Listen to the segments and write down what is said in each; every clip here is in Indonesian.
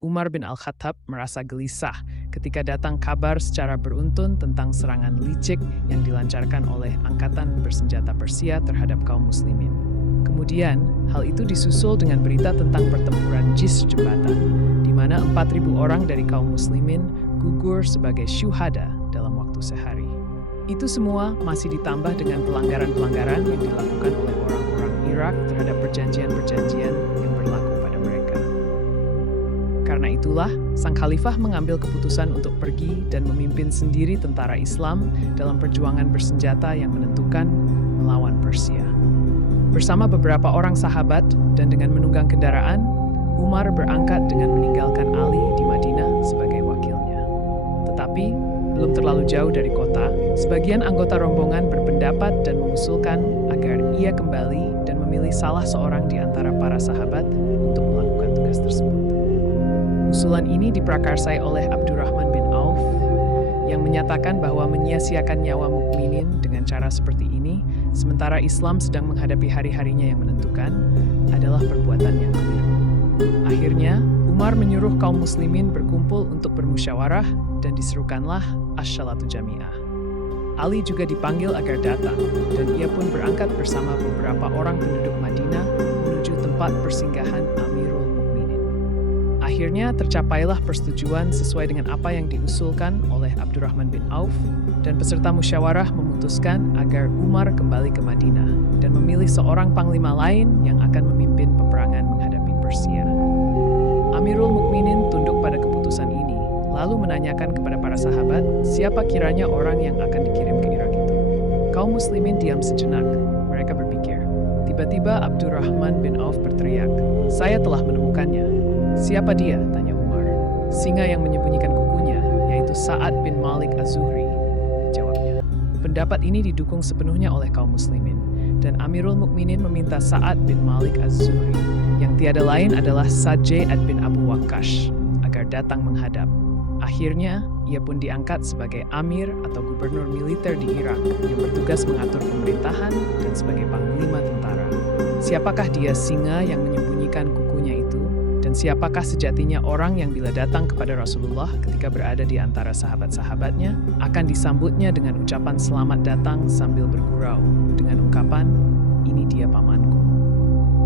Umar bin Al-Khattab merasa gelisah ketika datang kabar secara beruntun tentang serangan licik yang dilancarkan oleh angkatan bersenjata Persia terhadap kaum muslimin. Kemudian, hal itu disusul dengan berita tentang pertempuran Jisr jembatan, di mana 4.000 orang dari kaum muslimin gugur sebagai syuhada dalam waktu sehari. Itu semua masih ditambah dengan pelanggaran-pelanggaran yang dilakukan oleh orang-orang Irak terhadap perjanjian-perjanjian yang berlaku pada mereka. Karena itulah, sang khalifah mengambil keputusan untuk pergi dan memimpin sendiri tentara Islam dalam perjuangan bersenjata yang menentukan melawan Persia. Bersama beberapa orang sahabat dan dengan menunggang kendaraan, Umar berangkat dengan meninggalkan Ali di Madinah sebagai wakilnya. Tetapi, belum terlalu jauh dari kota, sebagian anggota rombongan berpendapat dan mengusulkan agar ia kembali dan memilih salah seorang di antara para sahabat untuk melakukan tugas tersebut. Usulan ini diprakarsai oleh Abdurrahman bin Auf yang menyatakan bahwa menyia-nyiakan nyawa mukminin dengan cara seperti ini, sementara Islam sedang menghadapi hari-harinya yang menentukan, adalah perbuatan yang keliru. Akhirnya, Umar menyuruh kaum muslimin berkumpul untuk bermusyawarah dan diserukanlah As-Shalatu Jami'ah. Ali juga dipanggil agar datang, dan ia pun berangkat bersama beberapa orang penduduk Madinah menuju tempat persinggahan Amirul Mukminin. Akhirnya tercapailah persetujuan sesuai dengan apa yang diusulkan oleh Abdurrahman bin Auf, dan peserta musyawarah memutuskan agar Umar kembali ke Madinah dan memilih seorang panglima lain yang akan memimpin peperangan menghadapi Persia. Amirul Mukminin tunduk pada keputusan ini, lalu menanyakan kepada para sahabat siapa kiranya orang yang akan dikirim ke Irak itu. Kaum muslimin diam sejenak. Mereka berpikir. Tiba-tiba Abdurrahman bin Auf berteriak, "Saya telah menemukannya." "Siapa dia?" tanya Umar. "Singa yang menyembunyikan kukunya, yaitu Sa'ad bin Malik Az-Zuhri," jawabnya. Pendapat ini didukung sepenuhnya oleh kaum muslimin, dan Amirul Mukminin meminta Sa'ad bin Malik Az-Zuhri, yang tiada lain adalah Sajjad bin Abu Waqqash, agar datang menghadap. Akhirnya, ia pun diangkat sebagai Amir atau Gubernur Militer di Irak yang bertugas mengatur pemerintahan dan sebagai panglima tentara. Siapakah dia singa yang menyembunyikan kukunya itu? Dan siapakah sejatinya orang yang bila datang kepada Rasulullah ketika berada di antara sahabat-sahabatnya, akan disambutnya dengan ucapan selamat datang sambil bergurau, dengan ungkapan, "Ini dia pamanku."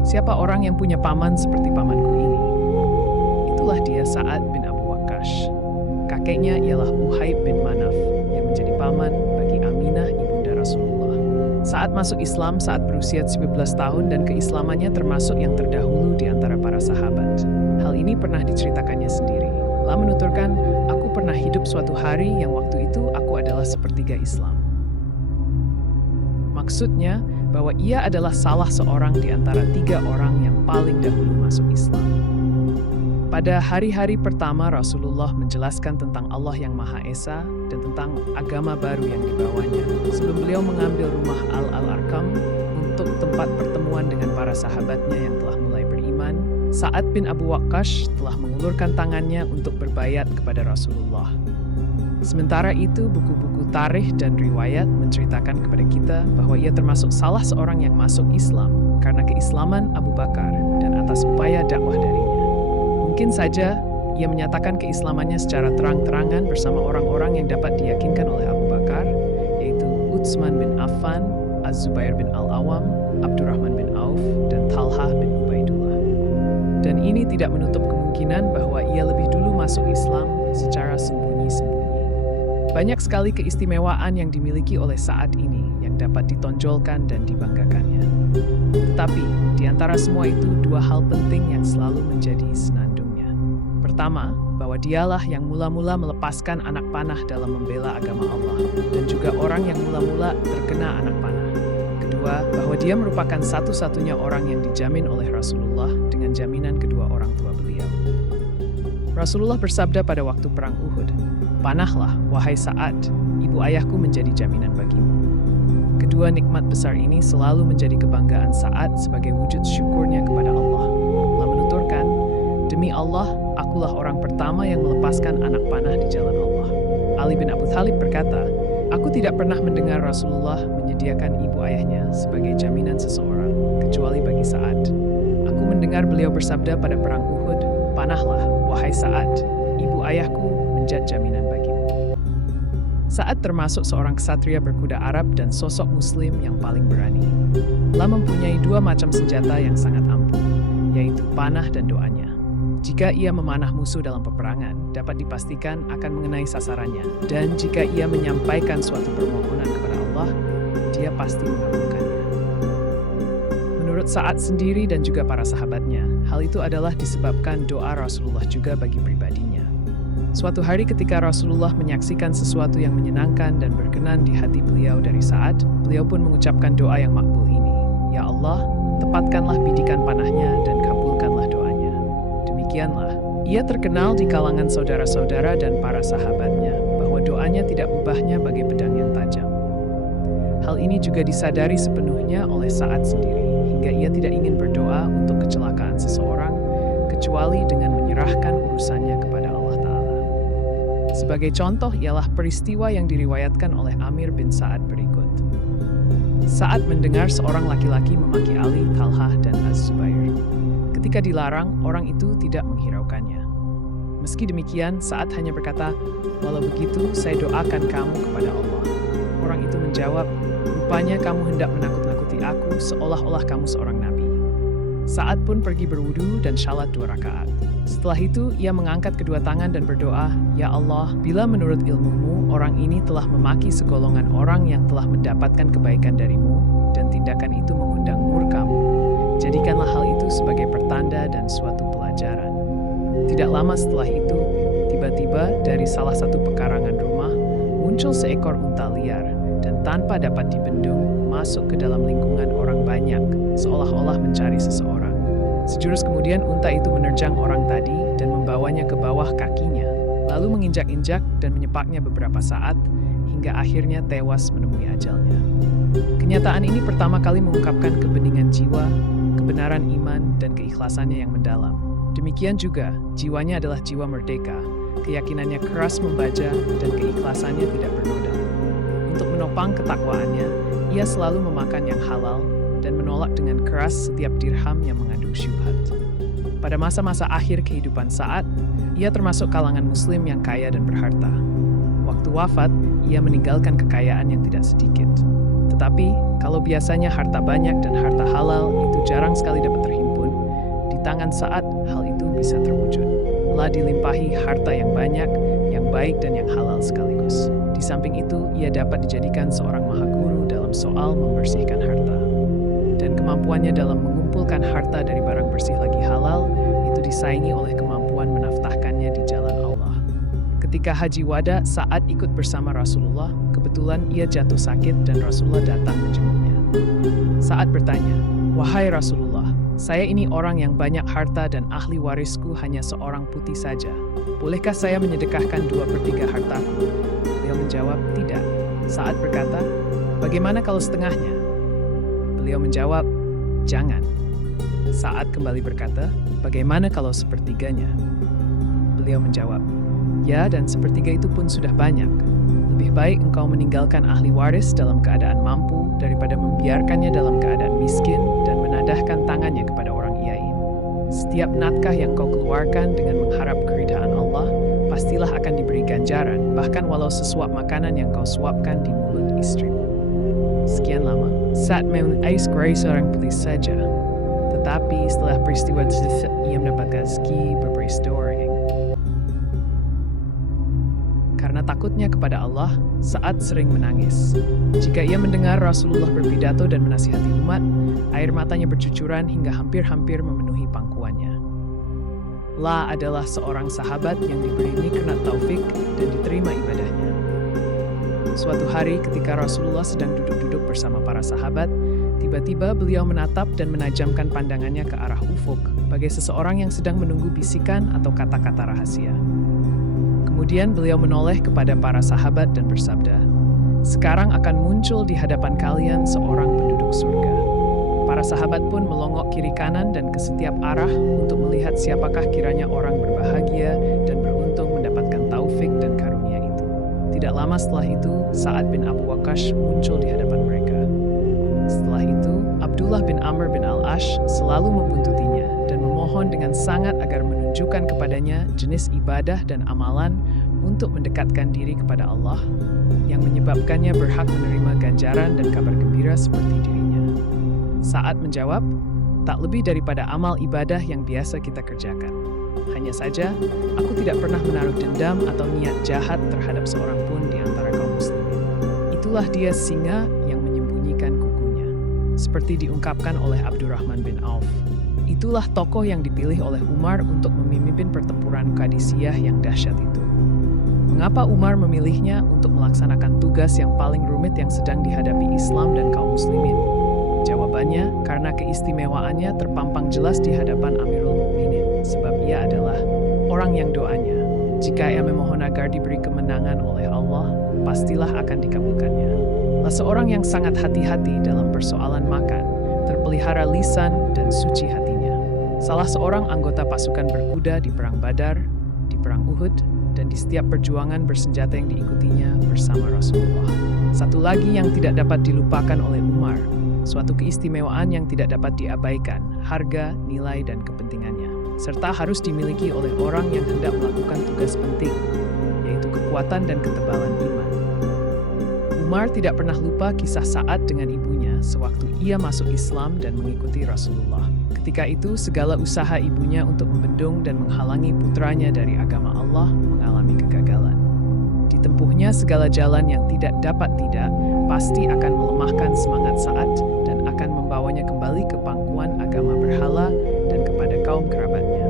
Siapa orang yang punya paman seperti pamanku ini? Itulah dia Sa'ad bin Abu Waqqash. Kakeknya ialah Uhaib bin Manaf yang menjadi paman bagi Aminah ibunda Rasulullah. Saat masuk Islam saat berusia 17 tahun dan keislamannya termasuk yang terdahulu di antara para sahabat. Hal ini pernah diceritakannya sendiri. Allah menuturkan, "Aku pernah hidup suatu hari yang waktu itu aku adalah sepertiga Islam." Maksudnya bahwa ia adalah salah seorang di antara 3 orang yang paling dahulu masuk Islam. Pada hari-hari pertama Rasulullah menjelaskan tentang Allah yang Maha Esa dan tentang agama baru yang dibawanya sebelum beliau mengambil rumah Al-Arqam untuk tempat pertemuan dengan para sahabatnya yang telah mulai beriman. Sa'ad bin Abu Waqqash telah mengulurkan tangannya untuk berbayat kepada Rasulullah. Sementara itu, buku-buku tarikh dan riwayat menceritakan kepada kita bahwa ia termasuk salah seorang yang masuk Islam karena keislaman Abu Bakar dan atas upaya dakwah darinya. Mungkin saja ia menyatakan keislamannya secara terang-terangan bersama orang-orang yang dapat diyakinkan oleh Abu Bakar, yaitu Utsman bin Affan, Az-Zubair bin Al-Awam, Abdurrahman bin Auf, dan Talhah bin Ubaidullah. Dan ini tidak menutup kemungkinan bahwa ia lebih dulu masuk Islam secara sembunyi-sembunyi. Banyak sekali keistimewaan yang dimiliki oleh Sa'ad ini yang dapat ditonjolkan dan dibanggakannya. Tetapi, di antara semua itu 2 hal penting yang selalu menjadi senandungnya. Pertama, bahwa dialah yang mula-mula melepaskan anak panah dalam membela agama Allah, dan juga orang yang mula-mula terkena anak panah. Kedua, bahwa dia merupakan satu-satunya orang yang dijamin oleh Rasulullah dengan jaminan kedua orang tua beliau. Rasulullah bersabda pada waktu perang Uhud, "Panahlah, wahai Sa'ad, ibu ayahku menjadi jaminan bagimu." Kedua nikmat besar ini selalu menjadi kebanggaan Sa'ad sebagai wujud syukurnya kepada Allah. Allah menuturkan, "Demi Allah, akulah orang pertama yang melepaskan anak panah di jalan Allah." Ali bin Abu Thalib berkata, "Aku tidak pernah mendengar Rasulullah menyediakan ibu ayahnya sebagai jaminan seseorang, kecuali bagi Sa'ad. Aku mendengar beliau bersabda pada perang Uhud, "Panahlah, wahai Sa'ad, ibu ayahku menjadi jaminan bagimu." Sa'ad termasuk seorang ksatria berkuda Arab dan sosok muslim yang paling berani. La mempunyai dua macam senjata yang sangat ampuh, yaitu panah dan doanya. Jika ia memanah musuh dalam peperangan, dapat dipastikan akan mengenai sasarannya. Dan jika ia menyampaikan suatu permohonan kepada Allah, dia pasti mengabulkannya. Menurut Sa'ad sendiri dan juga para sahabatnya, hal itu adalah disebabkan doa Rasulullah juga bagi pribadinya. Suatu hari ketika Rasulullah menyaksikan sesuatu yang menyenangkan dan berkenan di hati beliau dari Sa'ad, beliau pun mengucapkan doa yang makbul ini. "Ya Allah, tepatkanlah bidikan panahnya dan kabulkanlah doanya." Demikianlah, ia terkenal di kalangan saudara-saudara dan para sahabatnya bahwa doanya tidak ubahnya bagai pedang yang tajam. Hal ini juga disadari sepenuhnya oleh Sa'ad sendiri, hingga ia tidak ingin berdoa untuk kecelakaan seseorang, kecuali dengan menyerahkan urusannya kepada Allah Ta'ala. Sebagai contoh ialah peristiwa yang diriwayatkan oleh Amir bin Sa'ad berikut. Sa'ad mendengar seorang laki-laki memaki Ali, Talhah, dan Az-Zubair. Ketika dilarang, orang itu tidak menghiraukannya. Meski demikian, Sa'ad hanya berkata, "Walau begitu, saya doakan kamu kepada Allah." Orang itu menjawab, "Rupanya kamu hendak menakut-nakuti aku seolah-olah kamu seorang nabi." Sa'ad pun pergi berwudu dan syalat 2 rakaat. Setelah itu, ia mengangkat kedua tangan dan berdoa, "Ya Allah, bila menurut ilmumu, orang ini telah memaki segolongan orang yang telah mendapatkan kebaikan darimu, dan tindakan itu mengundang murka-Mu, jadikanlah hal itu sebagai pertanda dan suatu pelajaran." Tidak lama setelah itu, tiba-tiba dari salah satu pekarangan rumah, muncul seekor unta liar, dan tanpa dapat dibendung, masuk ke dalam lingkungan orang banyak, seolah-olah mencari seseorang. Sejurus kemudian unta itu menerjang orang tadi dan membawanya ke bawah kakinya, lalu menginjak-injak dan menyepaknya beberapa saat, hingga akhirnya tewas menemui ajalnya. Kenyataan ini pertama kali mengungkapkan kebeningan jiwa, kebenaran iman, dan keikhlasannya yang mendalam. Demikian juga, jiwanya adalah jiwa merdeka, keyakinannya keras membaca, dan keikhlasannya tidak bernoda. Untuk menopang ketakwaannya, ia selalu memakan yang halal, dan menolak dengan keras setiap dirham yang mengandung syubhat. Pada masa-masa akhir kehidupan Sa'ad, ia termasuk kalangan muslim yang kaya dan berharta. Waktu wafat, ia meninggalkan kekayaan yang tidak sedikit. Tetapi, kalau biasanya harta banyak dan harta halal itu jarang sekali dapat terhimpun, di tangan Sa'ad hal itu bisa terwujud. Telah dilimpahi harta yang banyak, yang baik dan yang halal sekaligus. Di samping itu, ia dapat dijadikan seorang mahaguru dalam soal membersihkan harta. Dan kemampuannya dalam mengumpulkan harta dari barang bersih lagi halal, itu disaingi oleh kemampuan menaftahkannya di jalan Allah. Ketika Haji Wada, Sa'ad ikut bersama Rasulullah, kebetulan ia jatuh sakit dan Rasulullah datang menjenguknya. Sa'ad bertanya, "Wahai Rasulullah, saya ini orang yang banyak harta dan ahli warisku hanya seorang putih saja. Bolehkah saya menyedekahkan 2/3 hartaku?" Beliau menjawab, "Tidak." Sa'ad berkata, "Bagaimana kalau setengahnya?" Beliau menjawab, "Jangan." Sa'ad kembali berkata, "Bagaimana kalau sepertiganya?" Beliau menjawab, "Ya, dan sepertiga itu pun sudah banyak. Lebih baik engkau meninggalkan ahli waris dalam keadaan mampu daripada membiarkannya dalam keadaan miskin dan menadahkan tangannya kepada orang iain. Setiap natkah yang kau keluarkan dengan mengharap keridhaan Allah, pastilah akan diberi ganjaran, bahkan walau sesuap makanan yang kau suapkan di mulut istrimu." Sekian lama, Sa'ad memiliki sebagai seorang polis saja. Tetapi setelah peristiwa tersebut, ia mendapatkan rezeki berperistoring. Karena takutnya kepada Allah, Sa'ad sering menangis. Jika ia mendengar Rasulullah berpidato dan menasihati umat, air matanya bercucuran hingga hampir-hampir memenuhi pangkuannya. La adalah seorang sahabat yang diberi nikmat taufik dan diterima ibadahnya. Suatu hari ketika Rasulullah sedang duduk-duduk bersama para sahabat, tiba-tiba beliau menatap dan menajamkan pandangannya ke arah ufuk, bagai seseorang yang sedang menunggu bisikan atau kata-kata rahasia. Kemudian beliau menoleh kepada para sahabat dan bersabda, "Sekarang akan muncul di hadapan kalian seorang penduduk surga." Para sahabat pun melongok kiri kanan dan ke setiap arah untuk melihat siapakah kiranya orang berbahagia dan beruntung mendapatkan taufik dan karunia itu. Tidak lama setelah itu, Sa'ad bin Abu Waqqas muncul di hadapan mereka. Setelah itu, Abdullah bin Amr bin Al-Ash selalu membuntutinya dan memohon dengan sangat agar menunjukkan menunjukkan kepadanya jenis ibadah dan amalan untuk mendekatkan diri kepada Allah yang menyebabkannya berhak menerima ganjaran dan kabar gembira seperti dirinya. Sa'ad menjawab, tak lebih daripada amal ibadah yang biasa kita kerjakan. Hanya saja, aku tidak pernah menaruh dendam atau niat jahat terhadap seorang pun di antara kaum muslimin. Itulah dia singa yang menyembunyikan kukunya. Seperti diungkapkan oleh Abdurrahman bin Auf. Itulah tokoh yang dipilih oleh Umar untuk memimpin pertempuran Qadisiyah yang dahsyat itu. Mengapa Umar memilihnya untuk melaksanakan tugas yang paling rumit yang sedang dihadapi Islam dan kaum muslimin? Jawabannya, karena keistimewaannya terpampang jelas di hadapan Amirul Mukminin, sebab ia adalah orang yang doanya, jika ia memohon agar diberi kemenangan oleh Allah, pastilah akan dikabulkannya. Seorang yang sangat hati-hati dalam persoalan makan, terpelihara lisan dan suci hatinya. Salah seorang anggota pasukan berkuda di Perang Badar, di Perang Uhud, dan di setiap perjuangan bersenjata yang diikutinya bersama Rasulullah. Satu lagi yang tidak dapat dilupakan oleh Umar, suatu keistimewaan yang tidak dapat diabaikan, harga, nilai, dan kepentingannya, serta harus dimiliki oleh orang yang hendak melakukan tugas penting, yaitu kekuatan dan ketebalan iman. Umar tidak pernah lupa kisah Sa'ad dengan ibunya sewaktu ia masuk Islam dan mengikuti Rasulullah. Ketika itu, segala usaha ibunya untuk membendung dan menghalangi putranya dari agama Allah mengalami kegagalan. Ditempuhnya segala jalan yang tidak dapat tidak, pasti akan melemahkan semangat Sa'ad dan akan membawanya kembali ke pangkuan agama berhala dan kepada kaum kerabatnya.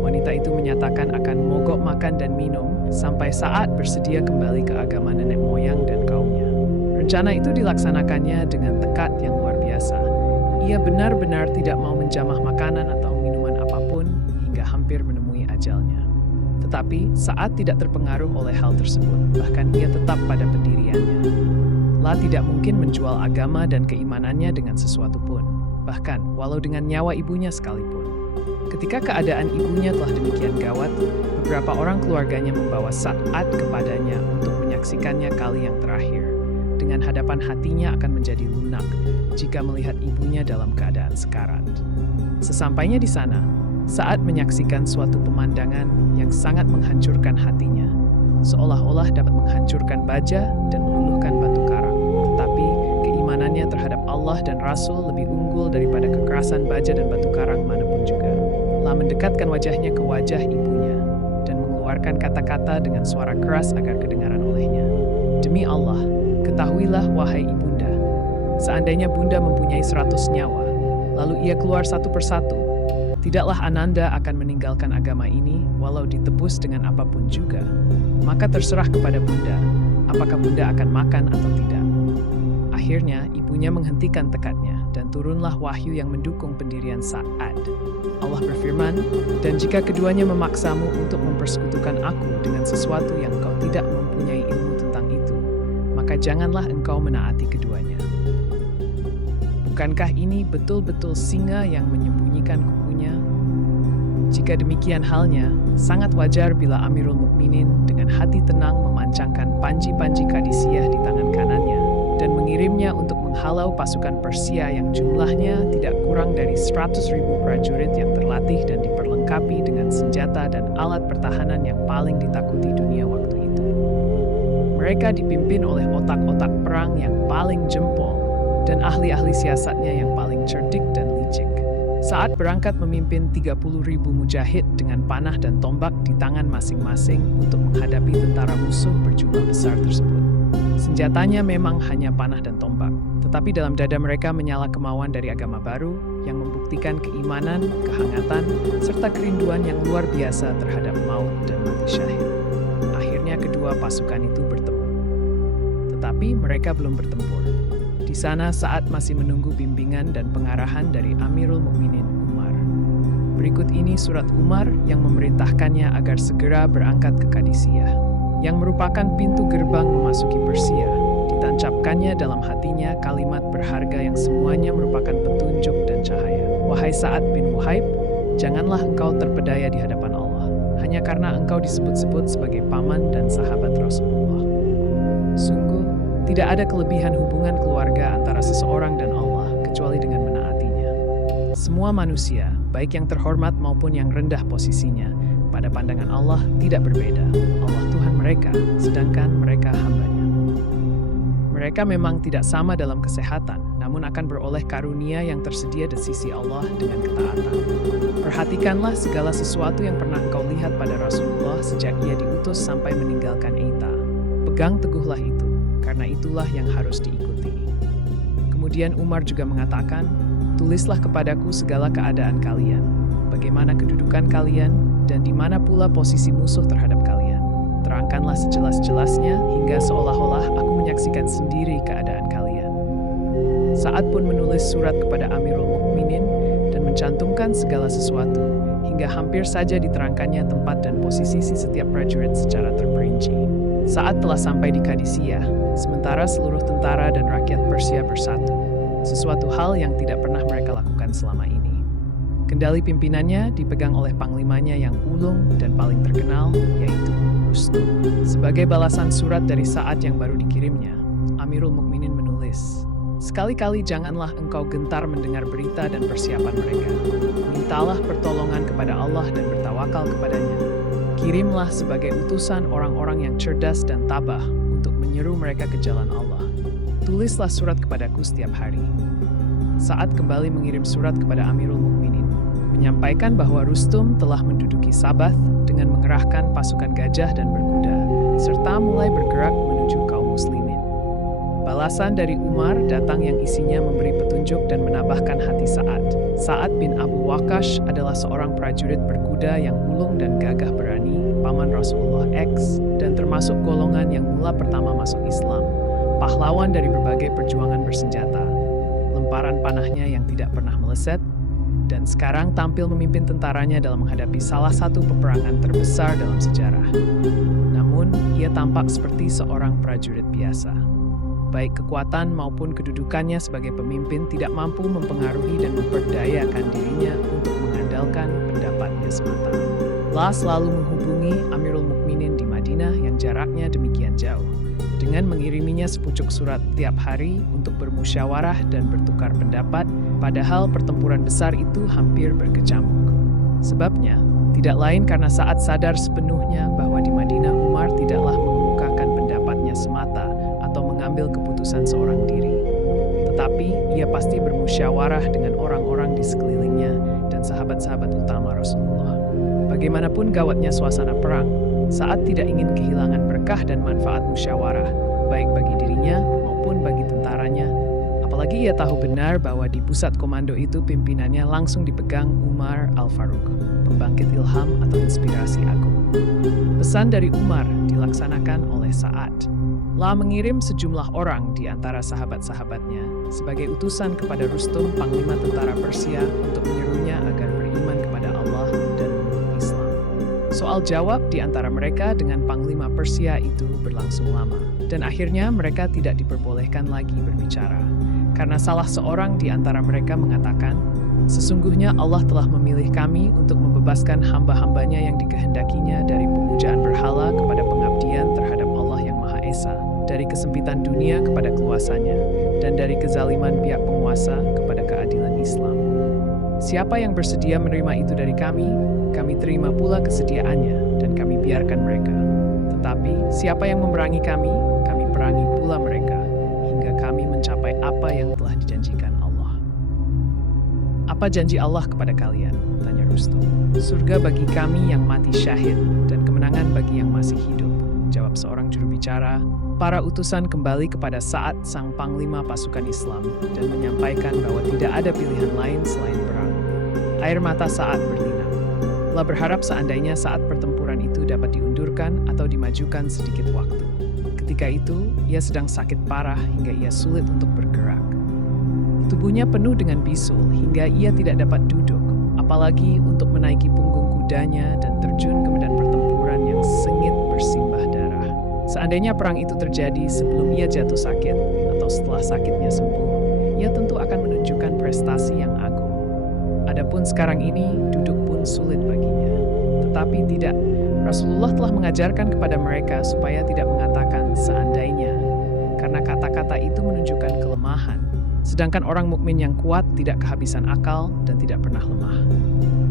Wanita itu menyatakan akan mogok makan dan minum sampai Sa'ad bersedia kembali ke agama nenek moyang dan kaumnya. Rencana itu dilaksanakannya dengan tekad yang luar biasa. Ia benar-benar tidak mau menjamah makanan atau minuman apapun hingga hampir menemui ajalnya. Tetapi Sa'ad tidak terpengaruh oleh hal tersebut, bahkan ia tetap pada pendiriannya. La tidak mungkin menjual agama dan keimanannya dengan sesuatu pun, bahkan walau dengan nyawa ibunya sekalipun. Ketika keadaan ibunya telah demikian gawat, beberapa orang keluarganya membawa Sa'ad kepadanya untuk menyaksikannya kali yang terakhir. Dengan hadapan hatinya akan menjadi lunak jika melihat ibunya dalam keadaan sekarat. Sesampainya di sana, Sa'ad menyaksikan suatu pemandangan yang sangat menghancurkan hatinya, seolah-olah dapat menghancurkan baja dan meluluhkan batu karang. Tetapi keimanannya terhadap Allah dan Rasul lebih unggul daripada kekerasan baja dan batu karang manapun juga. La mendekatkan wajahnya ke wajah ibunya dan mengeluarkan kata-kata dengan suara keras agar kedengaran olehnya. Demi Allah, ketahuilah wahai ibunda, seandainya bunda mempunyai 100 nyawa, lalu ia keluar satu persatu, tidaklah Ananda akan meninggalkan agama ini walau ditebus dengan apapun juga. Maka terserah kepada bunda, apakah bunda akan makan atau tidak. Akhirnya, ibunya menghentikan tekadnya dan turunlah wahyu yang mendukung pendirian Sa'ad. Allah berfirman, dan jika keduanya memaksamu untuk mempersekutukan aku dengan sesuatu yang kau tidak mempunyai ilmu tentang itu, maka janganlah engkau menaati keduanya. Bukankah ini betul-betul singa yang menyembunyikan kukunya? Jika demikian halnya, sangat wajar bila Amirul Mukminin dengan hati tenang memancangkan panji-panji Qadisiyah di tangan kanannya dan mengirimnya untuk menghalau pasukan Persia yang jumlahnya tidak kurang dari 100.000 prajurit yang terlatih dan diperlengkapi dengan senjata dan alat pertahanan yang paling ditakuti dunia waktu itu. Mereka dipimpin oleh otak-otak perang yang paling jempol dan ahli-ahli siasatnya yang paling cerdik dan licik. Saat berangkat memimpin 30.000 mujahid dengan panah dan tombak di tangan masing-masing untuk menghadapi tentara musuh berjumlah besar tersebut. Senjatanya memang hanya panah dan tombak, tetapi dalam dada mereka menyala kemauan dari agama baru yang membuktikan keimanan, kehangatan, serta kerinduan yang luar biasa terhadap maut dan mati syahid. Akhirnya kedua pasukan itu bertemu. Tetapi mereka belum bertempur. Di sana Sa'ad masih menunggu bimbingan dan pengarahan dari Amirul Mukminin Umar. Berikut ini surat Umar yang memerintahkannya agar segera berangkat ke Qadisiyah, yang merupakan pintu gerbang memasuki Persia. Ditancapkannya dalam hatinya kalimat berharga yang semuanya merupakan petunjuk dan cahaya. Wahai Sa'ad bin Wuhaib, janganlah engkau terpedaya di hadapan Allah, hanya karena engkau disebut-sebut sebagai paman dan sahabat Rasulullah. Sungguh, tidak ada kelebihan hubungan keluarga antara seseorang dan Allah kecuali dengan menaatinya. Semua manusia, baik yang terhormat maupun yang rendah posisinya, pada pandangan Allah tidak berbeda. Allah Tuhan mereka, sedangkan mereka hamba-Nya. Mereka memang tidak sama dalam kesehatan, namun akan beroleh karunia yang tersedia di sisi Allah dengan ketaatan. Perhatikanlah segala sesuatu yang pernah engkau lihat pada Rasulullah sejak ia diutus sampai meninggalkan Eita. Pegang teguhlah itu, karena itulah yang harus diikuti. Kemudian Umar juga mengatakan, tulislah kepadaku segala keadaan kalian, bagaimana kedudukan kalian, dan di mana pula posisi musuh terhadap kalian. Terangkanlah sejelas-jelasnya hingga seolah-olah aku menyaksikan sendiri keadaan kalian. Sa'ad pun menulis surat kepada Amirul Mukminin dan mencantumkan segala sesuatu, hingga hampir saja diterangkannya tempat dan posisi setiap prajurit secara terperinci. Saat telah sampai di Qadisiyah, sementara seluruh tentara dan rakyat Persia bersatu, sesuatu hal yang tidak pernah mereka lakukan selama ini. Kendali pimpinannya dipegang oleh panglimanya yang ulung dan paling terkenal, yaitu Rustum. Sebagai balasan surat dari Sa'ad yang baru dikirimnya, Amirul Mukminin menulis, sekali-kali janganlah engkau gentar mendengar berita dan persiapan mereka. Mintalah pertolongan kepada Allah dan bertawakal kepadanya. Kirimlah sebagai utusan orang-orang yang cerdas dan tabah untuk menyeru mereka ke jalan Allah. Tulislah surat kepadaku setiap hari. Sa'ad kembali mengirim surat kepada Amirul Mukminin, menyampaikan bahwa Rustum telah menduduki Sabath dengan mengerahkan pasukan gajah dan berkuda, serta mulai bergerak menuju kaum muslimin. Balasan dari Umar datang yang isinya memberi petunjuk dan menambahkan hati Sa'ad. Sa'ad bin Abu Waqqash adalah seorang prajurit berkuda yang ulung dan gagah berani, paman Rasulullah X, dan termasuk golongan yang mula pertama masuk Islam. Pahlawan dari berbagai perjuangan bersenjata, lemparan panahnya yang tidak pernah meleset, dan sekarang tampil memimpin tentaranya dalam menghadapi salah satu peperangan terbesar dalam sejarah. Namun, ia tampak seperti seorang prajurit biasa. Baik kekuatan maupun kedudukannya sebagai pemimpin tidak mampu mempengaruhi dan memperdayakan dirinya untuk mengandalkan pendapatnya semata. La selalu menghubungi Amirul Mukminin di Madinah yang jaraknya demikian jauh, dengan mengiriminya sepucuk surat tiap hari untuk bermusyawarah dan bertukar pendapat, padahal pertempuran besar itu hampir berkecamuk. Sebabnya, tidak lain karena Sa'ad sadar sepenuhnya bahwa di Madinah Umar tidaklah mengemukakan pendapatnya semata atau mengambil keputusan seorang diri. Tetapi, ia pasti bermusyawarah dengan orang-orang di sekelilingnya dan sahabat-sahabat utama Rasulullah. Bagaimanapun gawatnya suasana perang, Sa'ad tidak ingin kehilangan berkah dan manfaat musyawarah, baik bagi dirinya maupun bagi tentaranya. Apalagi ia tahu benar bahwa di pusat komando itu pimpinannya langsung dipegang Umar Al-Faruq, pembangkit ilham atau inspirasi agung. Pesan dari Umar dilaksanakan oleh Sa'ad. La mengirim sejumlah orang di antara sahabat-sahabatnya sebagai utusan kepada Rustum, panglima tentara Persia, untuk menyerunya agar beriman kepada Allah dan memeluk Islam. Soal jawab di antara mereka dengan panglima Persia itu berlangsung lama, dan akhirnya mereka tidak diperbolehkan lagi berbicara, karena salah seorang di antara mereka mengatakan, sesungguhnya Allah telah memilih kami untuk membebaskan hamba-hambanya yang dikehendakinya dari pemujaan berhala kepada pengabdian terhadap Allah yang Maha Esa, dari kesempitan dunia kepada keluasannya, dan dari kezaliman pihak penguasa kepada keadilan Islam. Siapa yang bersedia menerima itu dari kami terima pula kesediaannya, dan kami biarkan mereka. Tetapi siapa yang memerangi kami perangi pula mereka, hingga kami mencapai apa yang telah dijanjikan Allah. Apa janji Allah kepada kalian? Tanya Rustum. Surga bagi kami yang mati syahid, dan kemenangan bagi yang masih hidup, jawab seorang juru bicara. Para utusan kembali kepada Sa'ad, sang panglima pasukan Islam, dan menyampaikan bahwa tidak ada pilihan lain selain perang. Air mata Sa'ad berlinang. La berharap seandainya saat pertempuran itu dapat diundurkan atau dimajukan sedikit waktu. Ketika itu, ia sedang sakit parah hingga ia sulit untuk bergerak. Tubuhnya penuh dengan bisul hingga ia tidak dapat duduk, apalagi untuk menaiki punggung kudanya dan terjun ke medan pertempuran yang sengit bersimbah darah. Seandainya perang itu terjadi sebelum ia jatuh sakit atau setelah sakitnya sembuh, ia tentu akan menunjukkan prestasi yang agung. Adapun sekarang ini, duduk pun sulit baginya. Tetapi tidak, Rasulullah telah mengajarkan kepada mereka supaya tidak mengatakan seandainya, karena kata-kata itu menunjukkan kelemahan, Sedangkan orang mukmin yang kuat tidak kehabisan akal dan tidak pernah lemah.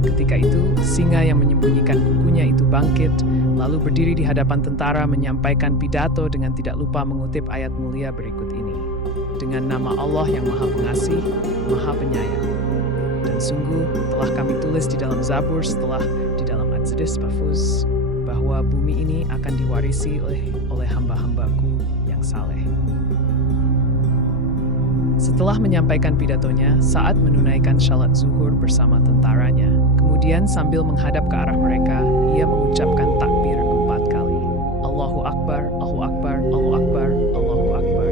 Ketika itu, singa yang menyembunyikan kukunya itu bangkit, lalu berdiri di hadapan tentara menyampaikan pidato dengan tidak lupa mengutip ayat mulia berikut ini. Dengan nama Allah yang Maha Pengasih, Maha Penyayang. Dan sungguh telah kami tulis di dalam Zabur setelah di dalam Adzadis Mahfuz bahwa bumi ini akan diwarisi oleh hamba-hambaku yang saleh. Setelah menyampaikan pidatonya, Sa'ad menunaikan syalat zuhur bersama tentaranya. Kemudian sambil menghadap ke arah mereka, ia mengucapkan takbir 4 kali. Allahu Akbar, Allahu Akbar, Allahu Akbar, Allahu Akbar.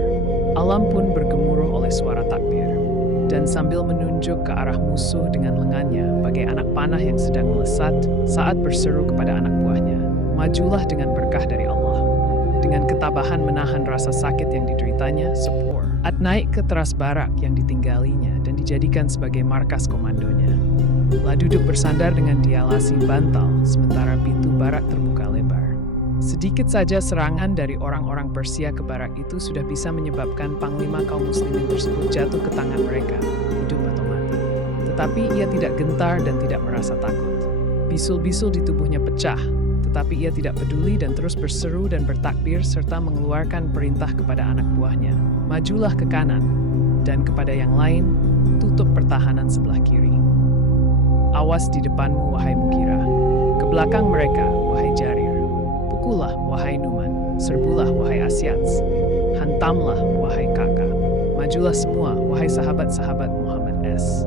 Alam pun bergemuruh oleh suara takbir. Dan sambil menunjuk ke arah musuh dengan lengannya, bagai anak panah yang sedang melesat, Sa'ad berseru kepada anak buahnya, "Majulah dengan berkah dari Allah." Dengan ketabahan menahan rasa sakit yang dideritanya, Sa'ad naik ke teras barak yang ditinggalinya dan dijadikan sebagai markas komandonya. Lah duduk bersandar dengan dialasi bantal, sementara pintu barak terbuka lebar. Sedikit saja serangan dari orang-orang Persia ke barak itu sudah bisa menyebabkan panglima kaum muslimin tersebut jatuh ke tangan mereka, hidup atau mati. Tetapi ia tidak gentar dan tidak merasa takut. Bisul-bisul di tubuhnya pecah, tetapi ia tidak peduli dan terus berseru dan bertakbir serta mengeluarkan perintah kepada anak buahnya, "Majulah ke kanan," dan kepada yang lain, "Tutup pertahanan sebelah kiri. Awas di depanmu, wahai Mukira. Ke belakang mereka, wahai Jarir. Pukullah, wahai Numan. Serbulah, wahai Asyats. Hantamlah, wahai Kakak. Majulah semua, wahai sahabat-sahabat Muhammad S."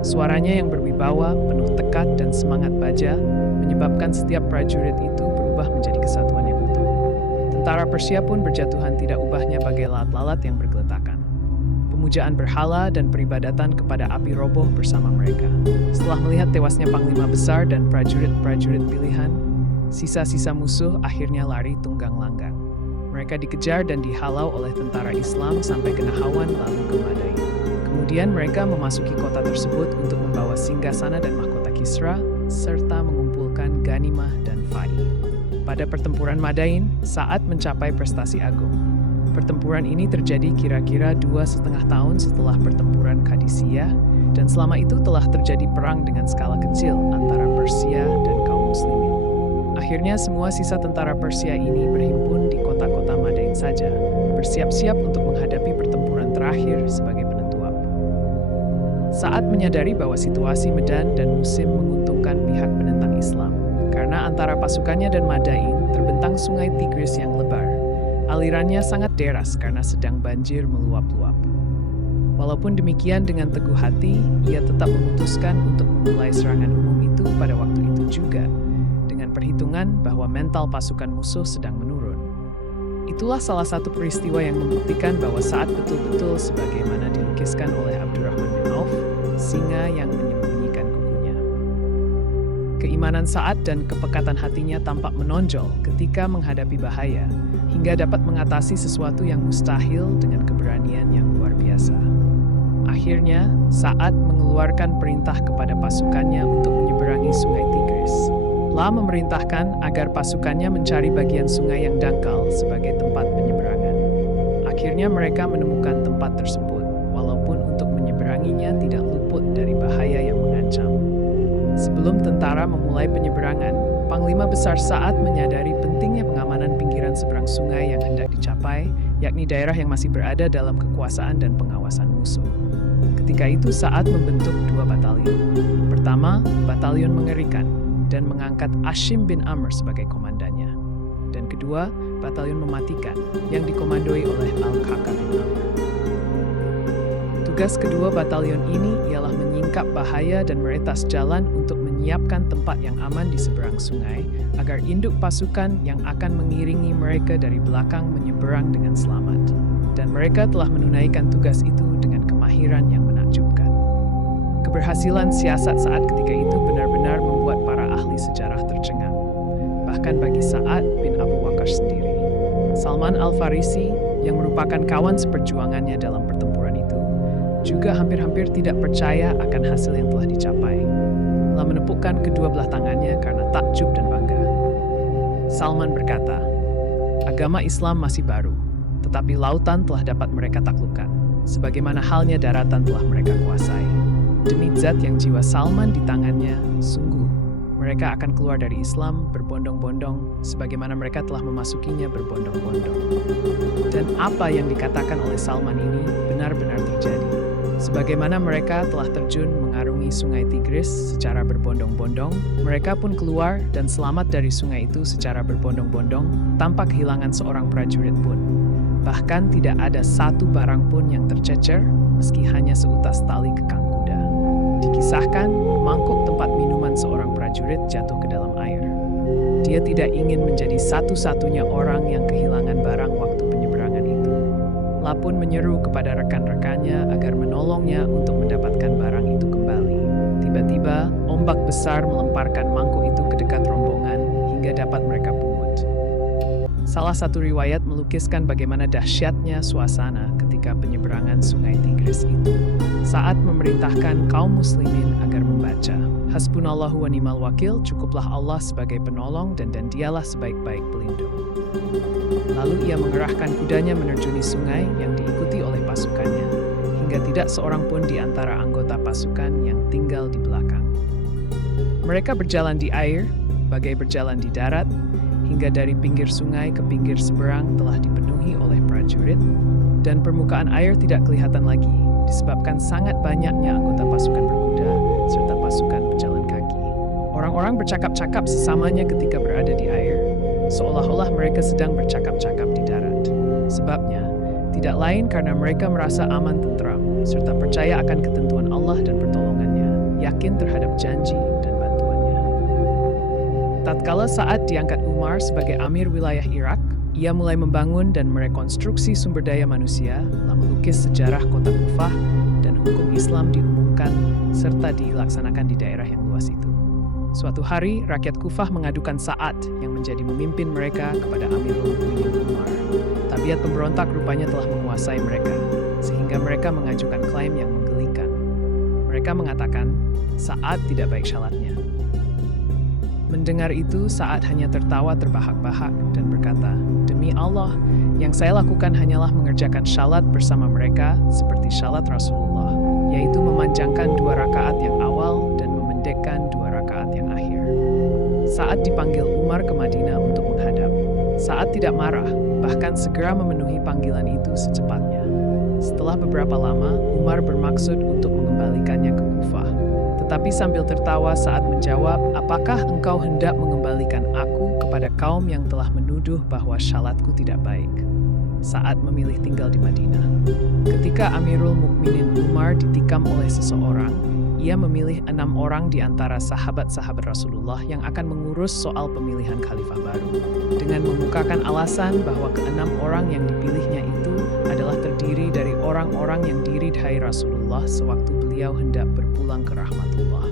Suaranya yang berwibawa, penuh tekad dan semangat baja, menyebabkan setiap prajurit itu berubah menjadi kesatuan yang utuh. Tentara Persia pun berjatuhan tidak ubahnya bagai lalat-lalat yang bergeletakan. Pemujaan berhala dan peribadatan kepada api roboh bersama mereka. Setelah melihat tewasnya panglima besar dan prajurit-prajurit pilihan, sisa-sisa musuh akhirnya lari tunggang langgang. Mereka dikejar dan dihalau oleh tentara Islam sampai ke Nahawan lalu ke Madain. Kemudian mereka memasuki kota tersebut untuk membawa singgasana dan mahkota Kisra, serta mengumpulkan ganimah dan fai. Pada pertempuran Madain, Sa'ad mencapai prestasi agung. Pertempuran ini terjadi kira-kira 2,5 tahun setelah pertempuran Qadisiyah, dan selama itu telah terjadi perang dengan skala kecil antara Persia dan kaum muslimin. Akhirnya semua sisa tentara Persia ini berhimpun di kota-kota Madain saja, bersiap-siap untuk menghadapi pertempuran terakhir sebagai penentu waktu. Sa'ad menyadari bahwa situasi Medan dan Musim menguntungkan pihak penentang Islam, karena antara pasukannya dan Madain terbentang sungai Tigris yang lebar. Alirannya sangat deras karena sedang banjir meluap-luap. Walaupun demikian, dengan teguh hati, ia tetap memutuskan untuk memulai serangan umum itu pada waktu itu juga, dengan perhitungan bahwa mental pasukan musuh sedang menurun. Itulah salah satu peristiwa yang membuktikan bahwa Sa'ad betul-betul sebagaimana dilukiskan oleh Abdurrahman bin Auf, singa yang menyembunyikan kukunya. Keimanan Sa'ad dan kepekatan hatinya tampak menonjol ketika menghadapi bahaya, hingga dapat mengatasi sesuatu yang mustahil dengan keberanian yang luar biasa. Akhirnya, Sa'ad mengeluarkan perintah kepada pasukannya untuk menyeberangi sungai Tigris. La memerintahkan agar pasukannya mencari bagian sungai yang dangkal sebagai tempat penyeberangan. Akhirnya mereka menemukan tempat tersebut, walaupun untuk menyeberanginya tidak luput dari bahaya yang mengancam. Sebelum tentara memulai penyeberangan, Panglima Besar Sa'ad menyadari pentingnya pengamanan pinggiran seberang sungai yang hendak dicapai, yakni daerah yang masih berada dalam kekuasaan dan pengawasan musuh. Ketika itu Sa'ad membentuk 2 batalion. Pertama, batalion mengerikan, dan mengangkat Ashim bin Amr sebagai komandannya. Dan kedua, batalion mematikan, yang dikomandoi oleh Al-Kaka bin Amr. Tugas kedua batalion ini ialah menyingkap bahaya dan meretas jalan untuk menyiapkan tempat yang aman di seberang sungai, agar induk pasukan yang akan mengiringi mereka dari belakang menyeberang dengan selamat. Dan mereka telah menunaikan tugas itu dengan kemahiran yang menakjubkan. Keberhasilan siasat Sa'ad ketika itu benar-benar membuat para ahli sejarah tercengang. Bahkan bagi Sa'ad bin Abu Waqqas sendiri. Salman Al-Farisi, yang merupakan kawan seperjuangannya dalam pertempuran itu, juga hampir-hampir tidak percaya akan hasil yang telah dicapai. Lalu menepukkan kedua belah tangannya karena takjub dan bangga. Salman berkata, "Agama Islam masih baru, tetapi lautan telah dapat mereka taklukkan. sebagaimana halnya daratan telah mereka kuasai. Demi zat yang jiwa Salman di tangannya, sungguh, mereka akan keluar dari Islam berbondong-bondong, sebagaimana mereka telah memasukinya berbondong-bondong. Dan apa yang dikatakan oleh Salman ini benar-benar terjadi. Sebagaimana mereka telah terjun mengarungi sungai Tigris secara berbondong-bondong, mereka pun keluar dan selamat dari sungai itu secara berbondong-bondong, tanpa kehilangan seorang prajurit pun. Bahkan tidak ada satu barang pun yang tercecer, meski hanya seutas tali kekang kuda. Dikisahkan, mangkuk tempat minuman seorang prajurit jatuh ke dalam air. Dia tidak ingin menjadi satu-satunya orang yang kehilangan barang waktu penyeberangan itu. Lapun menyeru kepada rekan-rekannya agar menolongnya untuk mendapatkan barang itu kembali. Tiba-tiba, ombak besar melemparkan mangkuk itu ke dekat rombongan hingga dapat mereka pungut. Salah satu riwayat melukiskan bagaimana dahsyatnya suasana ketika penyeberangan sungai Tigris itu. Saat memerintahkan kaum muslimin agar membaca, Hasbunallahu wa ni'mal wakil, cukuplah Allah sebagai penolong dan dialah sebaik-baik pelindung. Lalu ia mengerahkan kudanya menerjuni sungai yang diikuti oleh pasukannya, hingga tidak seorang pun di antara anggota pasukan yang tinggal di belakang. Mereka berjalan di air, bagai berjalan di darat, hingga dari pinggir sungai ke pinggir seberang telah dipenuhi oleh prajurit, dan permukaan air tidak kelihatan lagi, disebabkan sangat banyaknya anggota pasukan berkuda serta pasukan pejalan kaki. Orang-orang bercakap-cakap sesamanya ketika berada di air, seolah-olah mereka sedang bercakap-cakap di darat. Sebabnya, tidak lain karena mereka merasa aman tentram, serta percaya akan ketentuan Allah dan pertolongannya, yakin terhadap janji dan bantuannya. Tatkala saat diangkat Umar sebagai Amir wilayah Irak, ia mulai membangun dan merekonstruksi sumber daya manusia, lalu melukis sejarah kota Kufah dan hukum Islam diumumkan serta dilaksanakan di daerah yang luas itu. Suatu hari, rakyat Kufah mengadukan Sa'ad yang menjadi memimpin mereka kepada Amirul Mukminin Umar. Tabiat pemberontak rupanya telah menguasai mereka, sehingga mereka mengajukan klaim yang menggelikan. Mereka mengatakan, Sa'ad tidak baik syalatnya. Mendengar itu, Sa'ad hanya tertawa terbahak-bahak dan berkata, "Demi Allah, yang saya lakukan hanyalah mengerjakan syalat bersama mereka seperti syalat Rasulullah, yaitu memanjangkan 2 rakaat yang awal dan memendekkan 2 rakaat yang akhir." Saat dipanggil Umar ke Madinah untuk menghadap, Sa'ad tidak marah, bahkan segera memenuhi panggilan itu secepatnya. Setelah beberapa lama, Umar bermaksud untuk mengembalikannya ke Kufah. Tetapi sambil tertawa saat menjawab, "Apakah engkau hendak mengembalikan aku kepada kaum yang telah menuduh bahwa syalatku tidak baik?" Saat memilih tinggal di Madinah. Ketika Amirul Mukminin Umar ditikam oleh seseorang, ia memilih 6 orang di antara sahabat-sahabat Rasulullah yang akan mengurus soal pemilihan khalifah baru, dengan mengukakan alasan bahwa ke-6 orang yang dipilihnya itu adalah terdiri dari orang-orang yang diridhai Rasulullah sewaktu beliau hendak berpulang ke rahmatullah.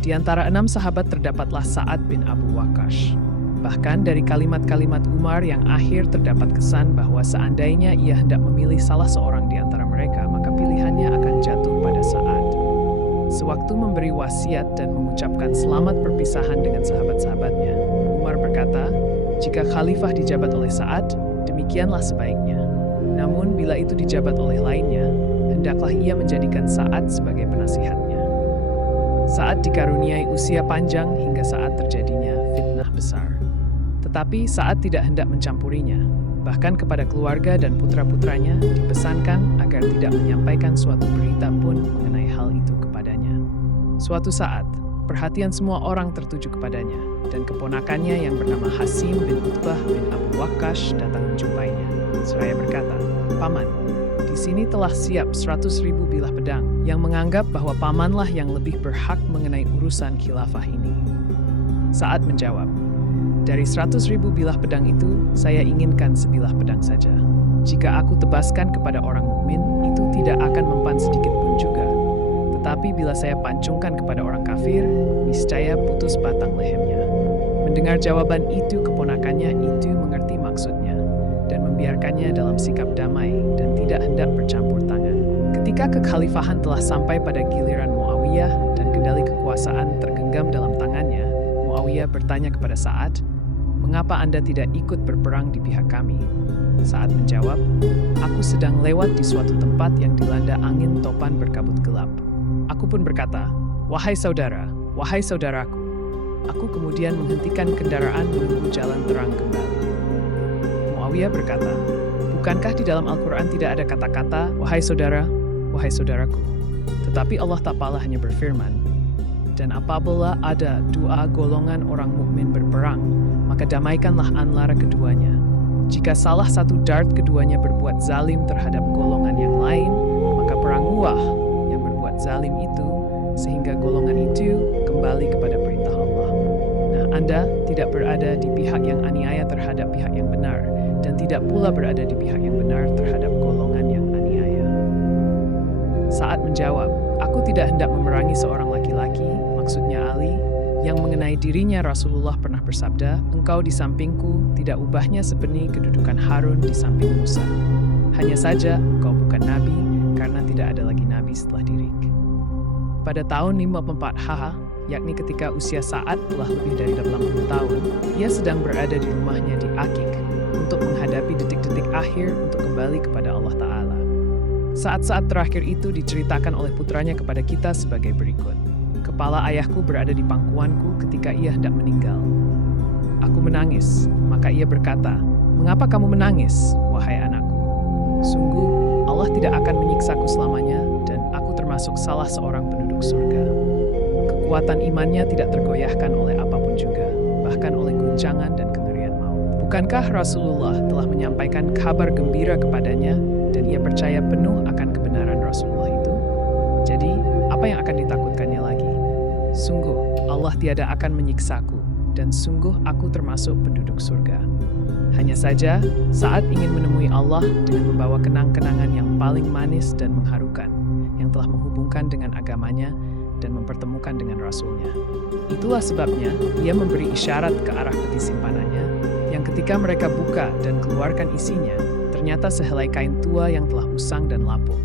Di antara 6 sahabat terdapatlah Sa'ad bin Abu Waqqas. Bahkan dari kalimat-kalimat Umar yang akhir terdapat kesan bahwa seandainya ia hendak memilih salah seorang di antara mereka, maka pilihannya akan jatuh pada Sa'ad. Sewaktu memberi wasiat dan mengucapkan selamat perpisahan dengan sahabat-sahabatnya, Umar berkata, "Jika khalifah dijabat oleh Sa'ad, demikianlah sebaiknya. Namun bila itu dijabat oleh lainnya, hendaklah ia menjadikan Sa'ad sebagai penasihatnya." Sa'ad dikaruniai usia panjang hingga saat terjadinya fitnah besar. Tetapi Sa'ad tidak hendak mencampurinya. Bahkan kepada keluarga dan putra-putranya dipesankan agar tidak menyampaikan suatu berita pun mengenai hal itu kepadanya. Suatu saat, perhatian semua orang tertuju kepadanya, dan keponakannya yang bernama Hasim bin Utbah bin Abu Waqqas datang menjumpainya. Seraya berkata, "Paman, di sini telah siap 100.000 bilah pedang yang menganggap bahwa pamanlah yang lebih berhak mengenai urusan khilafah ini." Sa'ad menjawab, "Dari 100.000 bilah pedang itu, saya inginkan sebilah pedang saja. Jika aku tebaskan kepada orang mukmin, itu tidak akan mempan sedikit pun juga. Tetapi bila saya pancungkan kepada orang kafir, niscaya putus batang lehernya." Mendengar jawaban itu, keponakannya itu mengerti maksudnya dan membiarkannya dalam sikap damai dan tidak hendak bercampur tangan. Ketika kekhalifahan telah sampai pada giliran Muawiyah dan kendali kekuasaan tergenggam dalam tangannya, Muawiyah bertanya kepada Sa'ad, mengapa Anda tidak ikut berperang di pihak kami?" Sa'ad menjawab, "Aku sedang lewat di suatu tempat yang dilanda angin topan berkabut gelap." Aku pun berkata, wahai saudaraku." Aku kemudian menghentikan kendaraan menunggu jalan terang kembali. Muawiyah berkata, "Bukankah di dalam Al-Quran tidak ada kata-kata, wahai saudaraku? Tetapi Allah Ta'ala hanya berfirman, dan apabila ada dua golongan orang mukmin berperang, maka damaikanlah antara keduanya. Jika salah satu dart keduanya berbuat zalim terhadap golongan yang lain, maka perangulah yang berbuat zalim itu, sehingga golongan itu kembali kepada perintah Allah. Nah, Anda tidak berada di pihak yang aniaya terhadap pihak yang benar, dan tidak pula berada di pihak yang benar terhadap golongan yang aniaya." Sa'ad menjawab, "Aku tidak hendak memerangi seorang laki-laki," maksudnya Ali, yang mengenai dirinya Rasulullah pernah bersabda, "Engkau di sampingku tidak ubahnya sebenih kedudukan Harun di samping Musa. Hanya saja engkau bukan nabi karena tidak ada lagi nabi setelah diriku." Pada tahun 54 H, yakni ketika usia Sa'ad telah lebih dari 80 tahun, ia sedang berada di rumahnya di Akik untuk menghadapi detik-detik akhir untuk kembali kepada Allah Ta'ala. Saat-saat terakhir itu diceritakan oleh putranya kepada kita sebagai berikut. "Kepala ayahku berada di pangkuanku ketika ia hendak meninggal. Aku menangis, maka ia berkata, 'Mengapa kamu menangis, wahai anakku? Sungguh, Allah tidak akan menyiksaku selamanya dan aku termasuk salah seorang penduduk surga.' Kekuatan imannya tidak tergoyahkan oleh apapun juga, bahkan oleh guncangan dan kengerian maut. Bukankah Rasulullah telah menyampaikan kabar gembira kepadanya dan ia percaya penuh akan kebenaran Rasulullah itu? Jadi, apa yang akan ditakutkannya lagi? Sungguh, Allah tiada akan menyiksaku, dan sungguh aku termasuk penduduk surga." Hanya saja, Sa'ad ingin menemui Allah dengan membawa kenang-kenangan yang paling manis dan mengharukan, yang telah menghubungkan dengan agamanya dan mempertemukan dengan Rasulnya. Itulah sebabnya ia memberi isyarat ke arah peti simpanannya, yang ketika mereka buka dan keluarkan isinya, ternyata sehelai kain tua yang telah usang dan lapuk.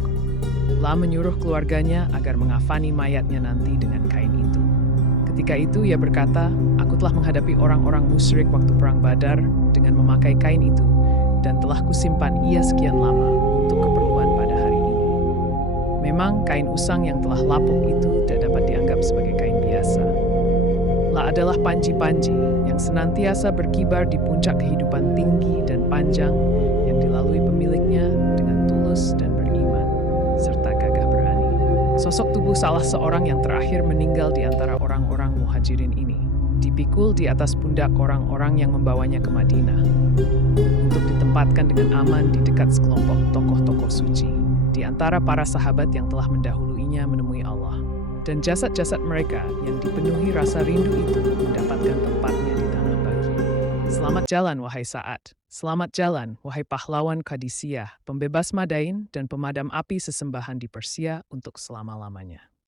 La menyuruh keluarganya agar mengafani mayatnya nanti dengan kain itu. Ketika itu ia berkata, "Aku telah menghadapi orang-orang musyrik waktu perang Badar dengan memakai kain itu, dan telah kusimpan ia sekian lama untuk keperluan pada hari ini." Memang kain usang yang telah lapuk itu tidak dapat dianggap sebagai kain biasa. La adalah panji-panji yang senantiasa berkibar di puncak kehidupan tinggi dan panjang yang dilalui pemiliknya dengan tulus dan beriman, serta gagah berani. Sosok tubuh salah seorang yang terakhir meninggal di antara orang-orang muhajirin ini dipikul di atas pundak orang-orang yang membawanya ke Madinah untuk ditempatkan dengan aman di dekat sekelompok tokoh-tokoh suci di antara para sahabat yang telah mendahuluinya menemui Allah. Dan jasad-jasad mereka yang dipenuhi rasa rindu itu mendapatkan tempatnya di tanah bagi. Selamat jalan, wahai Sa'ad. Selamat jalan, wahai pahlawan Qadisiyah, pembebas Madain dan pemadam api sesembahan di Persia untuk selama-lamanya.